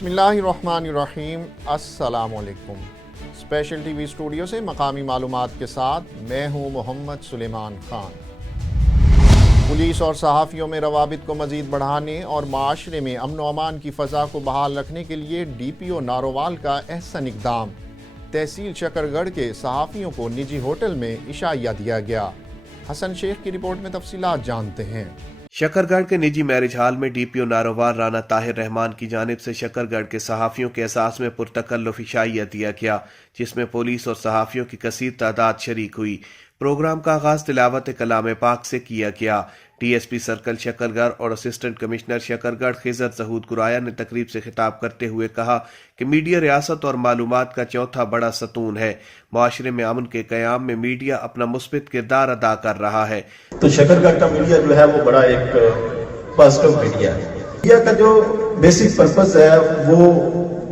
بسم اللہ الرحمن الرحیم، السلام علیکم۔ اسپیشل ٹی وی اسٹوڈیو سے مقامی معلومات کے ساتھ میں ہوں محمد سلیمان خان۔ پولیس اور صحافیوں میں روابط کو مزید بڑھانے اور معاشرے میں امن و امان کی فضا کو بحال رکھنے کے لیے ڈی پی او نارووال کا احسن اقدام۔ تحصیل شکرگڑھ کے صحافیوں کو نجی ہوٹل میں عشائیہ دیا گیا۔ حسن شیخ کی رپورٹ میں تفصیلات جانتے ہیں۔ شکرگڑھ کے نجی میرج ہال میں ڈی پی او نارووال رانا طاہر رحمان کی جانب سے شکرگڑھ کے صحافیوں کے اعزاز میں پرتکلف عشائیہ دیا گیا، جس میں پولیس اور صحافیوں کی کثیر تعداد شریک ہوئی۔ پروگرام کا آغاز تلاوت کلام پاک سے کیا گیا۔ ڈی ایس پی سرکل شکرگڑھ اور اسسٹنٹ کمشنر شکرگڑھ خضر زہود گرایا نے تقریب سے خطاب کرتے ہوئے کہا کہ میڈیا ریاست اور معلومات کا چوتھا بڑا ستون ہے۔ معاشرے میں امن کے قیام میں میڈیا اپنا مثبت کردار ادا کر رہا ہے۔ تو شکرگڑھ کا میڈیا جو ہے وہ بڑا ایک پازیٹیو میڈیا ہے۔ میڈیا کا جو بیسک پرپس ہے وہ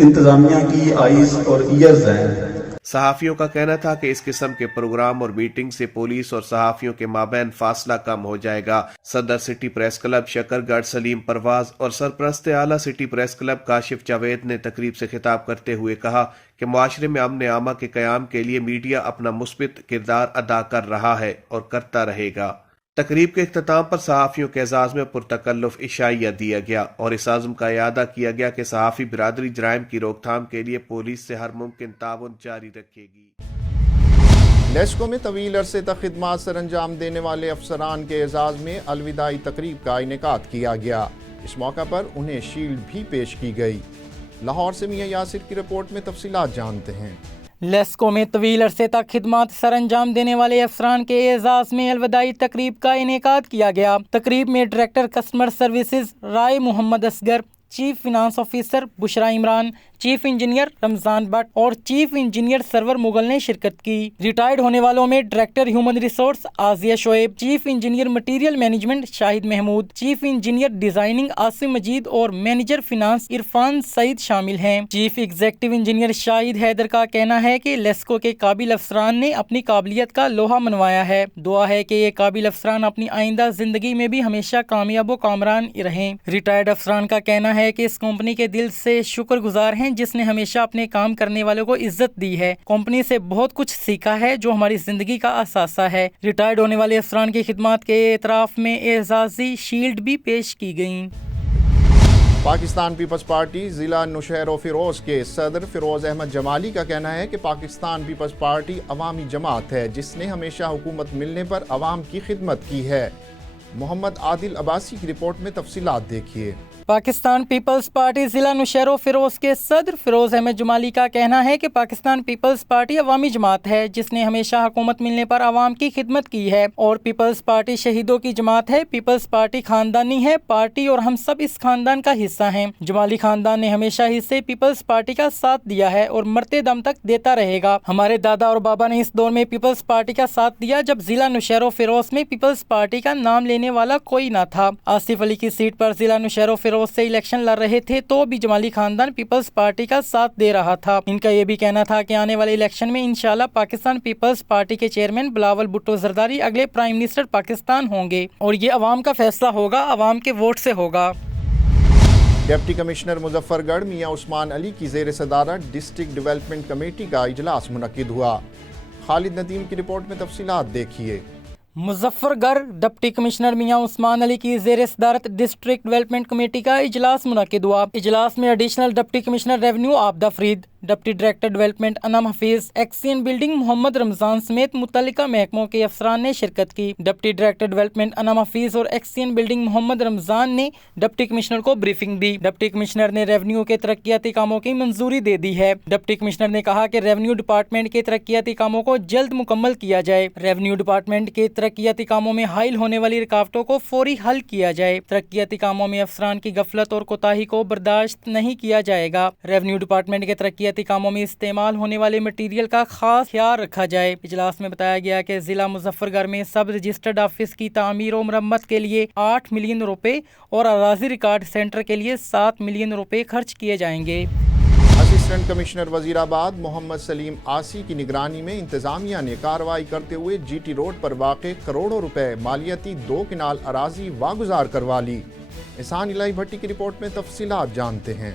انتظامیہ کی آئیز اور ایئرز ہیں۔ صحافیوں کا کہنا تھا کہ اس قسم کے پروگرام اور میٹنگ سے پولیس اور صحافیوں کے مابین فاصلہ کم ہو جائے گا۔ صدر سٹی پریس کلب شکرگڑھ سلیم پرواز اور سرپرست اعلیٰ city press club Kashif Javed نے تقریب سے خطاب کرتے ہوئے کہا کہ معاشرے میں امن عامہ کے قیام کے لیے میڈیا اپنا مثبت کردار ادا کر رہا ہے اور کرتا رہے گا۔ تقریب کے اختتام پر صحافیوں کے اعزاز میں پرتکلف عشائیہ دیا گیا اور اس عزم کا اعادہ کیا گیا کہ صحافی برادری جرائم کی روک تھام کے لیے پولیس سے ہر ممکن تعاون جاری رکھے گی۔ نیسکو میں طویل عرصے تک خدمات سر انجام دینے والے افسران کے اعزاز میں الوداعی تقریب کا انعقاد کیا گیا۔ اس موقع پر انہیں شیلڈ بھی پیش کی گئی۔ لاہور سے میاں یاسر کی رپورٹ میں تفصیلات جانتے ہیں۔ لیسکو میں طویل عرصے تک خدمات سر انجام دینے والے افسران کے اعزاز میں الوداعی تقریب کا انعقاد کیا گیا۔ تقریب میں director customer services Rai Muhammad Asghar, chief finance officer Bushra Imran, chief engineer Ramzan Butt اور چیف انجینئر سرور مغل نے شرکت کی۔ ریٹائرڈ ہونے والوں میں director human resource Aziya Shoaib, chief engineer material management Shahid Mahmood, chief engineer designing Asim Majeed اور مینیجر فنانس عرفان سعید شامل ہیں۔ Chief executive engineer Shahid Haider کا کہنا ہے کہ لیسکو کے قابل افسران نے اپنی قابلیت کا لوہا منوایا ہے۔ دعا ہے کہ یہ قابل افسران اپنی آئندہ زندگی میں بھی ہمیشہ کامیاب و کامران رہیں۔ ریٹائرڈ افسران کا کہنا ہے کہ اس کمپنی کے دل سے شکر گزار ہیں جس نے ہمیشہ اپنے کام کرنے والوں کو عزت دی ہے۔ کمپنی سے بہت کچھ سیکھا ہے جو ہماری زندگی کا اثاثہ ہے۔ ریٹائرڈ ہونے والے افسران کی خدمات کے اعتراف میں اعزازی شیلڈ بھی پیش کی گئیں۔ پاکستان پیپلز پارٹی ضلع نوشہر و فیروز کے صدر فیروز احمد جمالی کا کہنا ہے کہ پاکستان پیپلز پارٹی عوامی جماعت ہے جس نے ہمیشہ حکومت ملنے پر عوام کی خدمت کی ہے۔ محمد عادل عباسی کی رپورٹ میں تفصیلات دیکھیے۔ پاکستان پیپلز پارٹی ضلع نوشہر و فیروز کے صدر فیروز احمد جمالی کا کہنا ہے کہ پاکستان پیپلز پارٹی عوامی جماعت ہے جس نے ہمیشہ حکومت ملنے پر عوام کی خدمت کی ہے اور پیپلز پارٹی شہیدوں کی جماعت ہے۔ پیپلز پارٹی خاندانی ہے پارٹی اور ہم سب اس خاندان کا حصہ ہیں۔ جمالی خاندان نے ہمیشہ ہی سے پیپلز پارٹی کا ساتھ دیا ہے اور مرتے دم تک دیتا رہے گا۔ ہمارے دادا اور بابا نے اس دور میں پیپلز پارٹی کا ساتھ دیا جب ضلع نوشہر و فیروز میں پیپلز پارٹی کا نام لینے والا کوئی نہ تھا۔ آصف علی کی سیٹ پر ضلع نوشہر و فیروز سے الیکشن لڑ رہے تھے تو بھی جمالی خاندان پیپلز پارٹی کا ساتھ دے رہا تھا۔ ان کا یہ بھی کہنا تھا کہ آنے والے الیکشن میں انشاءاللہ پاکستان پیپلز پارٹی کے چیئرمین بلاول بھٹو زرداری اگلے پرائم منسٹر پاکستان ہوں گے اور یہ عوام کا فیصلہ ہوگا، عوام کے ووٹ سے ہوگا۔ ڈپٹی کمشنر مظفر گڑھ میاں عثمان علی کی زیر صدارت ڈسٹرکٹ ڈیولپمنٹ کمیٹی کا اجلاس منعقد ہوا۔ خالد ندیم کی رپورٹ میں تفصیلات دیکھیے۔ مظفر گڑھ ڈپٹی کمشنر میاں عثمان علی کی زیر صدارت ڈسٹرکٹ ڈیولپمنٹ کمیٹی کا اجلاس منعقد ہوا۔ اجلاس میں additional deputy commissioner revenue Abida Farid, deputy director development Anam Hafeez, XEN building Muhammad Ramzan سمیت متعلقہ محکموں کے افسران نے شرکت کی۔ Deputy director development Anam Hafeez اور ایکسین بلڈنگ محمد رمضان نے ڈپٹی کمشنر کو بریفنگ دی۔ ڈپٹی کمشنر نے ریونیو کے ترقیاتی کاموں کی منظوری دے دی ہے۔ ڈپٹی کمشنر نے کہا کہ ریونیو ڈپارٹمنٹ کے ترقیاتی کاموں کو جلد مکمل کیا جائے۔ ریونیو ڈپارٹمنٹ کے ترقیاتی کاموں میں حائل ہونے والی رکاوٹوں کو فوری حل کیا جائے۔ ترقیاتی کاموں میں افسران کی غفلت اور کوتاہی کو برداشت نہیں کیا جائے گا۔ ریونیو ڈپارٹمنٹ کے ترقیاتی کاموں میں استعمال ہونے والے مٹیریل کا خاص خیال رکھا جائے۔ اجلاس میں بتایا گیا کہ ضلع مظفر گڑھ میں سب رجسٹرڈ آفس کی تعمیر و مرمت کے لیے 8 ملین روپے اور اراضی ریکارڈ سینٹر کے لیے 7 ملین روپے خرچ کیے جائیں گے۔ اسسٹنٹ کمشنر وزیر آباد محمد سلیم آسی کی نگرانی میں انتظامیہ نے کارروائی کرتے ہوئے جی ٹی روڈ پر واقع کروڑوں روپے مالیاتی 2 کنال اراضی واگزار کروا لی۔ احسان الہی بھٹی کی رپورٹ میں تفصیلات جانتے ہیں۔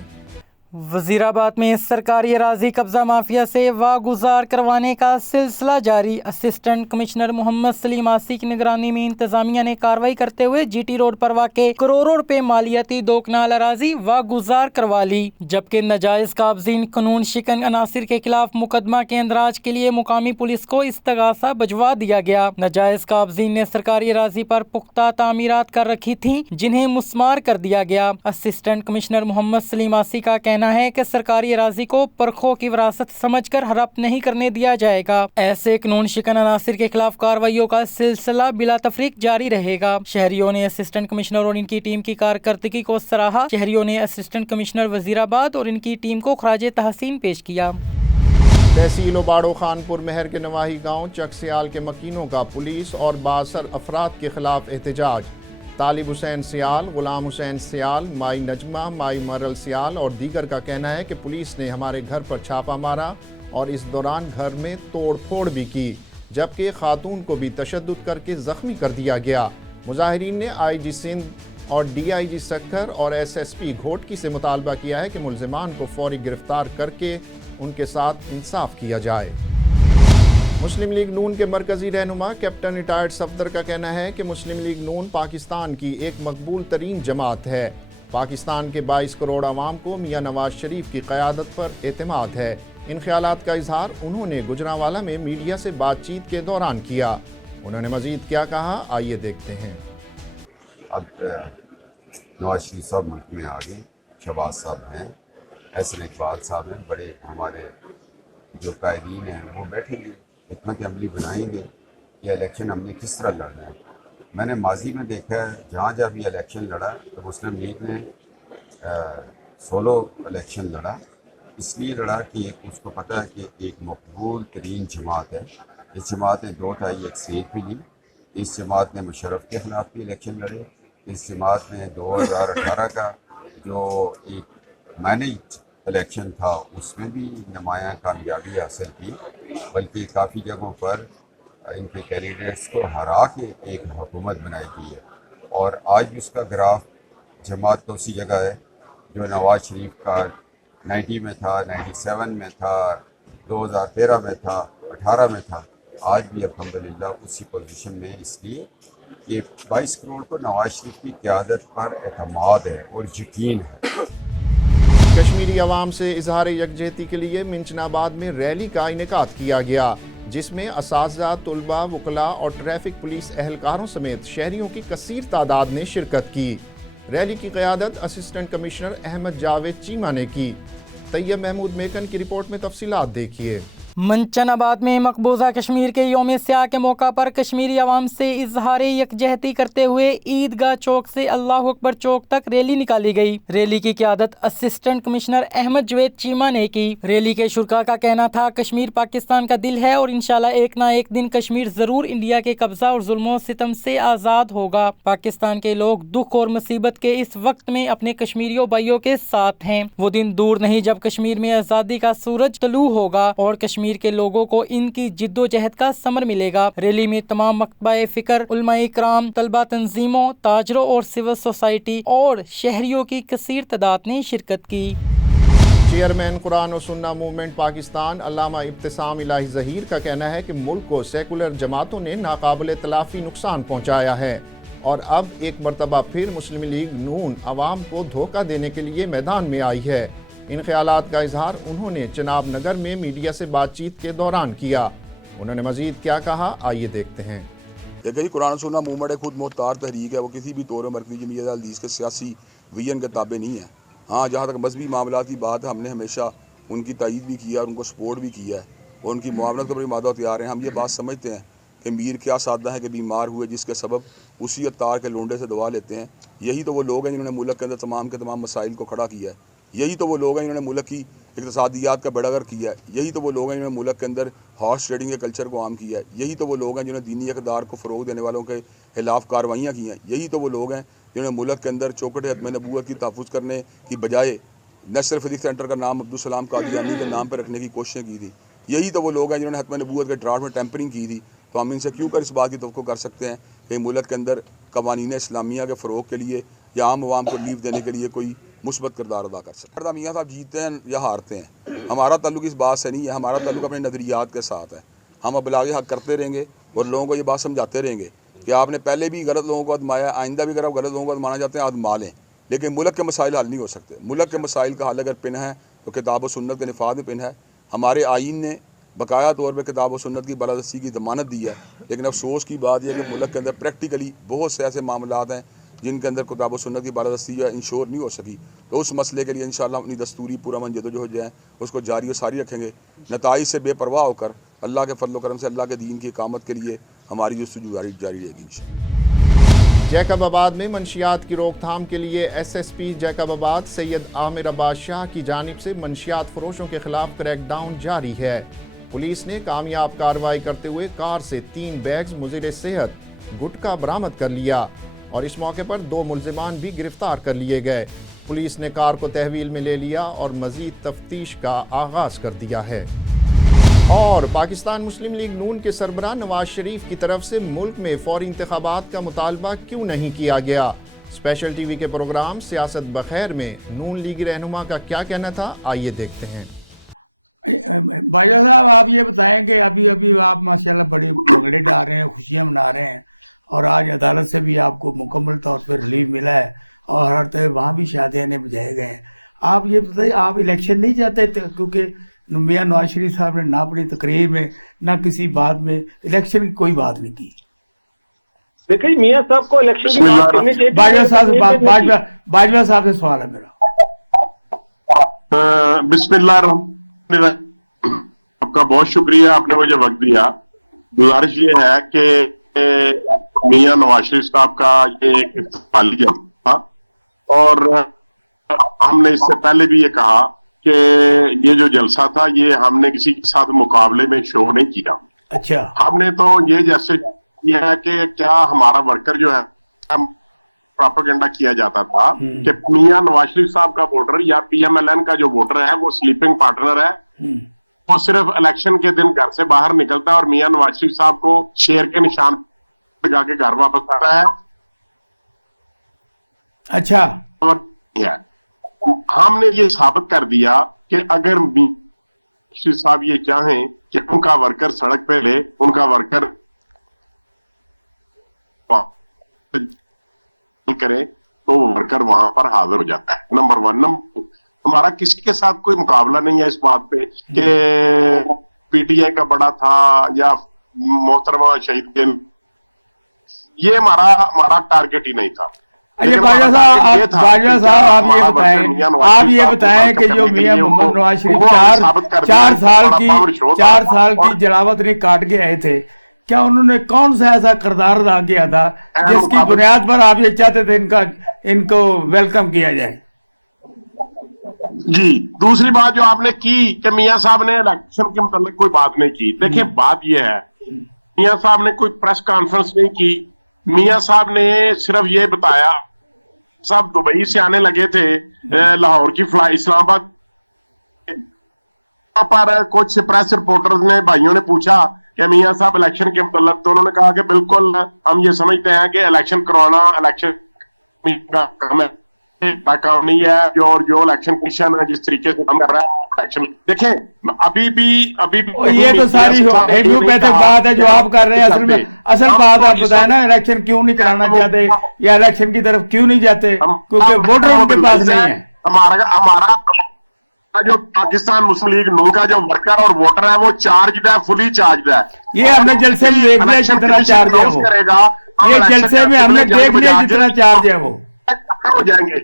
وزیر آباد میں سرکاری اراضی قبضہ مافیا سے واگزار کروانے کا سلسلہ جاری۔ اسسٹنٹ کمشنر محمد سلیم آسی کی نگرانی میں انتظامیہ نے کارروائی کرتے ہوئے جی ٹی روڈ پر واقع کروڑوں روپے مالیاتی 2 کنال اراضی واگزار کروا لی، جبکہ ناجائز قابضین قانون شکن عناصر کے خلاف مقدمہ کے اندراج کے لیے مقامی پولیس کو استغاثہ بھجوا دیا گیا۔ ناجائز قابضین نے سرکاری اراضی پر پختہ تعمیرات کر رکھی تھیں جنہیں مسمار کر دیا گیا۔ اسسٹنٹ کمشنر محمد سلیم آسی کا کہنا ہے کہ سرکاری اراضی کو پرکھوں کی وراثت سمجھ کر ہڑپ نہیں کرنے دیا جائے گا۔ ایسے قانون شکن عناصر کے خلاف کارروائیوں کا سلسلہ بلا تفریق جاری رہے گا۔ شہریوں نے اسسٹنٹ کمشنر اور ان کی ٹیم کی کارکردگی کو سراہا۔ شہریوں نے اسسٹنٹ کمشنر وزیر آباد اور ان کی ٹیم کو خراج تحسین پیش کیا۔ تحصیل وباڑو خانپور مہر کے نواحی گاؤں چک سیال کے مکینوں کا پولیس اور بااثر افراد کے خلاف احتجاج۔ طالب حسین سیال، غلام حسین سیال، مائی نجمہ، مائی مرل سیال اور دیگر کا کہنا ہے کہ پولیس نے ہمارے گھر پر چھاپہ مارا اور اس دوران گھر میں توڑ پھوڑ بھی کی، جبکہ خاتون کو بھی تشدد کر کے زخمی کر دیا گیا۔ مظاہرین نے آئی جی سندھ اور ڈی آئی جی سکھر اور ایس ایس پی گھوٹکی سے مطالبہ کیا ہے کہ ملزمان کو فوری گرفتار کر کے ان کے ساتھ انصاف کیا جائے۔ مسلم لیگ نون کے مرکزی رہنما کیپٹن ریٹائرڈ صفدر کا کہنا ہے کہ مسلم لیگ نون پاکستان کی ایک مقبول ترین جماعت ہے۔ پاکستان کے 22 کروڑ عوام کو میاں نواز شریف کی قیادت پر اعتماد ہے۔ ان خیالات کا اظہار انہوں نے گجرانوالہ میں میڈیا سے بات چیت کے دوران کیا۔ انہوں نے مزید کیا کہا، آئیے دیکھتے ہیں۔ اب نواز شریف صاحب ملک میں آگے، شہباز صاحب ہیں، احسن اقبال صاحب ہیں، بڑے ہمارے جو قائدین ہیں وہ بیٹھیں گے، حکمت عملی بنائیں گے کہ الیکشن ہم نے کس طرح لڑنا ہے۔ میں نے ماضی میں دیکھا ہے جہاں جہاں بھی الیکشن لڑا تو مسلم لیگ نے سولو الیکشن لڑا، اس لیے لڑا کہ اس کو پتہ ہے کہ ایک مقبول ترین جماعت ہے۔ اس جماعت نے 2 ایک سیٹ بھی لی۔ اس جماعت نے مشرف کے خلاف بھی الیکشن لڑے۔ اس جماعت نے 2018 کا جو ایک مینیج الیکشن تھا اس میں بھی نمایاں کامیابی حاصل کی، بلکہ کافی جگہوں پر ان کے کینڈیڈیٹس کو ہرا کے ایک حکومت بنائی گئی ہے۔ اور آج بھی اس کا گراف جماعت تو اسی جگہ ہے جو نواز شریف کا 90 میں تھا، 97 میں تھا، 2013 میں تھا، 18 میں تھا، آج بھی الحمدللہ اسی پوزیشن میں، اس لیے کہ 22 کروڑ کو نواز شریف کی قیادت پر اعتماد ہے اور یقین ہے۔ کشمیری عوام سے اظہار یکجہتی کے لیے منچن آباد میں ریلی کا انعقاد کیا گیا، جس میں اساتذہ، طلباء، وکلاء اور ٹریفک پولیس اہلکاروں سمیت شہریوں کی کثیر تعداد نے شرکت کی۔ ریلی کی قیادت اسسٹنٹ کمشنر احمد جاوید چیمہ نے کی۔ طیب محمود میکن کی رپورٹ میں تفصیلات دیکھیے۔ منچن آباد میں مقبوضہ کشمیر کے یوم سیاہ کے موقع پر کشمیری عوام سے اظہار یکجہتی کرتے ہوئے عیدگاہ چوک سے اللہ اکبر چوک تک ریلی نکالی گئی۔ ریلی کی قیادت اسسٹنٹ کمشنر احمد جاوید چیمہ نے کی۔ ریلی کے شرکاء کا کہنا تھا، کشمیر پاکستان کا دل ہے اور انشاءاللہ ایک نہ ایک دن کشمیر ضرور انڈیا کے قبضہ اور ظلم و ستم سے آزاد ہوگا۔ پاکستان کے لوگ دکھ اور مصیبت کے اس وقت میں اپنے کشمیریوں بھائیوں کے ساتھ ہیں۔ وہ دن دور نہیں جب کشمیر میں آزادی کا سورج طلوع ہوگا اور کشمیر کے لوگوں کو ان کی جد و جہد کا ثمر ملے گا۔ ریلی میں تمام مکتبہ فکر، علماء کرام، طلبہ تنظیموں، تاجروں اور سول سوسائٹی اور شہریوں کی کثیر تعداد نے شرکت کی۔ چیئرمین قرآن و سنہ موومنٹ پاکستان علامہ ابتسام الہی ظہیر کا کہنا ہے کہ ملک کو سیکولر جماعتوں نے ناقابل تلافی نقصان پہنچایا ہے اور اب ایک مرتبہ پھر مسلم لیگ نون عوام کو دھوکہ دینے کے لیے میدان میں آئی ہے۔ ان خیالات کا اظہار انہوں نے چناب نگر میں میڈیا سے بات چیت کے دوران کیا۔ انہوں نے مزید کیا کہا، آئیے دیکھتے ہیں۔ دیکھیں جی، قرآن و سنہ موومنٹ ایک خود مختار تحریک ہے، وہ کسی بھی طور مرکزی جمعیت الحدیث کے سیاسی ویژن کے تابع نہیں ہے۔ ہاں، جہاں تک مذہبی معاملات کی بات ہے، ہم نے ہمیشہ ان کی تائید بھی کیا اور ان کو سپورٹ بھی کیا ہے اور ان کی معاونت پر بھی مادہ تیار ہیں۔ ہم یہ بات سمجھتے ہیں کہ میر کیا سادہ ہے کہ بیمار ہوئے جس کے سبب اسی اتار کے لونڈے سے دوا لیتے ہیں۔ یہی تو وہ لوگ ہیں جنہوں نے ملک کے اندر تمام کے تمام مسائل کو کھڑا کیا ہے۔ یہی تو وہ لوگ ہیں جنہوں نے ملک کی اقتصادیات کا بیڑا غرق کیا ہے۔ یہی تو وہ لوگ ہیں جنہوں نے ملک کے اندر ہارس ٹریڈنگ کے کلچر کو عام کیا ہے۔ یہی تو وہ لوگ ہیں جنہوں نے دینی اقدار کو فروغ دینے والوں کے خلاف کارروائیاں کی ہیں۔ یہی تو وہ لوگ ہیں جنہوں نے ملک کے اندر چوکھٹ ختم نبوت کی تحفظ کرنے کی بجائے نیشنل فزکس سینٹر کا نام عبدالسلام قادیانی کے نام پر رکھنے کی کوششیں کی تھی۔ یہی تو وہ لوگ ہیں جنہوں نے ختم نبوت کے ڈرافٹ میں ٹیمپرنگ کی تھی۔ تو ہم ان سے کیوں کر اس بات کی توقع کر سکتے ہیں کہ ملک کے اندر قوانین اسلامیہ کے فروغ کے لیے یا عام عوام کو لیو دینے کے لیے کوئی مثبت کردار ادا کر سکیں. میاں صاحب جیتتے ہیں یا ہارتے ہیں, ہمارا تعلق اس بات سے نہیں ہے, ہمارا تعلق اپنے نظریات کے ساتھ ہے. ہم ابلاغ حق کرتے رہیں گے اور لوگوں کو یہ بات سمجھاتے رہیں گے کہ آپ نے پہلے بھی غلط لوگوں کو آزمایا, آئندہ بھی اگر آپ غلط لوگوں کو آزمانا چاہتے ہیں آزما لیں, لیکن ملک کے مسائل حل نہیں ہو سکتے. ملک کے مسائل کا حل اگر پن ہے تو کتاب و سنت کے نفاذ میں پن ہے. ہمارے آئین نے بقایا طور پہ کتاب و سنت کی بالادستی کی ضمانت دی ہے, لیکن افسوس کی بات یہ ہے کہ ملک کے اندر پریکٹیکلی بہت سے ایسے معاملات ہیں جن کے اندر کتاب و سنت کی بالادستی جو ہے انشور نہیں ہو سکی. تو اس مسئلے کے لیے انشاءاللہ اپنی دستوری پرامن جدوجہد جو ہے اس کو جاری و ساری رکھیں گے. نتائج سے بے پرواہ ہو کر اللہ کے فضل و کرم سے اللہ کے دین کی اقامت کے لیے ہماری جستجو جاری رہے گی انشاءاللہ. جیکب آباد میں منشیات کی روک تھام کے لیے ایس ایس پی جیکب آباد سید عامر عباس شاہ کی جانب سے منشیات فروشوں کے خلاف کریک ڈاؤن جاری ہے. پولیس نے کامیاب کارروائی کرتے ہوئے کار سے 3 بیگز مضر صحت گٹکا برآمد کر لیا اور اس موقع پر 2 ملزمان بھی گرفتار کر لیے گئے. پولیس نے کار کو تحویل میں لے لیا اور مزید تفتیش کا آغاز کر دیا ہے. اور پاکستان مسلم لیگ نون کے سربراہ نواز شریف کی طرف سے ملک میں فوری انتخابات کا مطالبہ کیوں نہیں کیا گیا؟ اسپیشل ٹی وی کے پروگرام سیاست بخیر میں نون لیگی رہنما کا کیا کہنا تھا, آئیے دیکھتے ہیں. باجوہ صاحب آپ یہ بتائیں کہ ابھی آپ ماشاءاللہ بڑے بھنگڑے ڈال رہے ہیں, خوشیاں منا رہے ہیں, اور آج عدالت سے بھی آپ کو مکمل طور پر ریلیف ملا ہے اور ہر طرح وہاں بھی شادیاں بجائے گئے ہیں. آپ یہ بتائیے آپ الیکشن نہیں چاہتے تھے؟ کیونکہ میاں نواز شریف صاحب نے نہ اپنی تقریر میں نہ کسی بات میں الیکشن کی کوئی بات نہیں کی. دیکھیں میاں صاحب کو الیکشن کی بات کرنی چاہیے. باجوہ صاحب سے سوال ہے میرا. بسم اللہ الرحمن الرحیم. آپ کا بہت شکریہ, آپ نے مجھے وقت دیا. گزارش یہ ہے کہ میاں نواز شریف صاحب کا یہ ایک استقبالی جلسہ تھا, اور ہم نے اس سے پہلے بھی یہ کہا کہ یہ جو جلسہ تھا یہ ہم نے کسی کے ساتھ مقابلے میں شو نہیں کیا. اچھا, ہم نے تو یہ جیسے کیا ہے کہ کیا ہمارا ورکر جو ہے پراپیگنڈا کیا جاتا تھا کہ میاں نواز شریف صاحب کا ووٹر یا پی ایم ایل این کا جو ووٹر ہے وہ سلیپنگ پارٹنر ہے, وہ صرف الیکشن کے دن گھر سے باہر نکلتا ہے اور میاں نواز شریف صاحب کو شیر کے نشان لگا کے گھر واپس آتا ہے. اچھا, ہم نے یہ ثابت کر دیا کہ اگر شریف صاحب یہ چاہیں کہ ان کا ورکر سڑک پہ لے, ان کا ورکر کرے تو ورکر وہاں پر حاضر ہو جاتا ہے. نمبر 1. نمبر 2, ہمارا کسی کے ساتھ کوئی مقابلہ نہیں ہے اس بات پہ کہ پی ٹی آئی کا بڑا تھا یا محترمہ شہید کے, یہ ہمارا ٹارگٹ ہی نہیں تھا. اچھا باجوہ صاحب آپ یہ بتائیں کہ جو میاں محمد نواز شریف 4 سال کی جلاوطنی نے کاٹ کے آئے تھے, کیا انہوں نے کون سا ایسا کردار ادا کیا تھا جس کی بنیاد پر آپ یہ چاہتے تھے ان کو ویلکم کیا جائے؟ جی, دوسری بات جو آپ نے کی کہ میاں صاحب نے الیکشن کے متعلق کوئی بات نہیں کی. دیکھیں بات یہ ہے, میاں صاحب نے کوئی پریس کانفرنس نہیں کی. میاں صاحب نے صرف یہ بتایا, صاحب دبئی سے آنے لگے تھے لاہور کی اسلام آباد پر, کچھ پریس رپورٹرز نے بھائیوں نے پوچھا کہ میاں صاحب الیکشن کے متعلق, تو انہوں نے کہا کہ بالکل ہم یہ سمجھتے ہیں کہ الیکشن کروانا الیکشن کا کام ہے, کام نہیں ہے. جو الیکشن کمیشن ہے جس طریقے سے کام کر رہا ہے الیکشن, دیکھیں ابھی بھی یہ تو ساری ہومیوپیتھک بات ہے جو آپ کر رہے ہیں. اصل بات آپ بتائیں نا, الیکشن کیوں نہیں کرانا چاہتے یا الیکشن کی طرف کیوں نہیں جاتے؟ کیونکہ ووٹر ان کے پاس نہیں ہے. ہمارا جو پاکستان مسلم لیگ نون کا جو ورکر اور ووٹر ہے وہ چارجڈ ہے, فلی چارجڈ ہے. یہ ہم نے جلسے میں دیکھ لیا جتنا چارج ہے وہ, یہ جلسے میں ہم نے دیکھ لیا جتنا چارج ہے وہ ہو جائیں گے.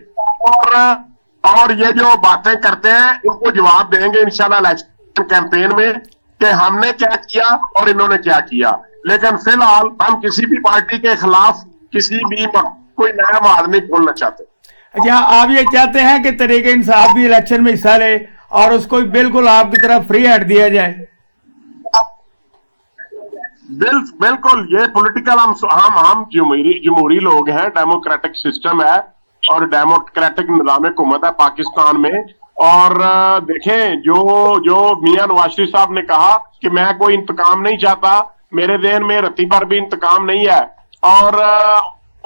اور یہ جو باتیں کرتے ہیں ان کو جواب دیں گے انشاءاللہ الیکشن کیمپین میں کہ ہم نے کیا کیا اور انہوں نے کیا کیا. لیکن فی الحال ہم کسی بھی پارٹی کے خلاف کسی بھی کوئی نیا معاہدہ نہیں کھولنا چاہتے. اچھا, آپ یہ چاہتے ہیں کہ طریق انصاف بھی الیکشن میں حصہ لے اور اس کو بالکل آپ کی طرف فری ہینڈ دیا جائے؟ بالکل, یہ پولیٹیکل ہم جمہوری لوگ ہیں, ڈیموکریٹک سسٹم ہے اور ڈیموکریٹک نظام حکومت ہے پاکستان میں. اور دیکھیں جو میاں نواز شریف صاحب نے کہا کہ میں کوئی انتقام نہیں چاہتا, میرے ذہن میں رتی بھر بھی انتقام نہیں ہے, اور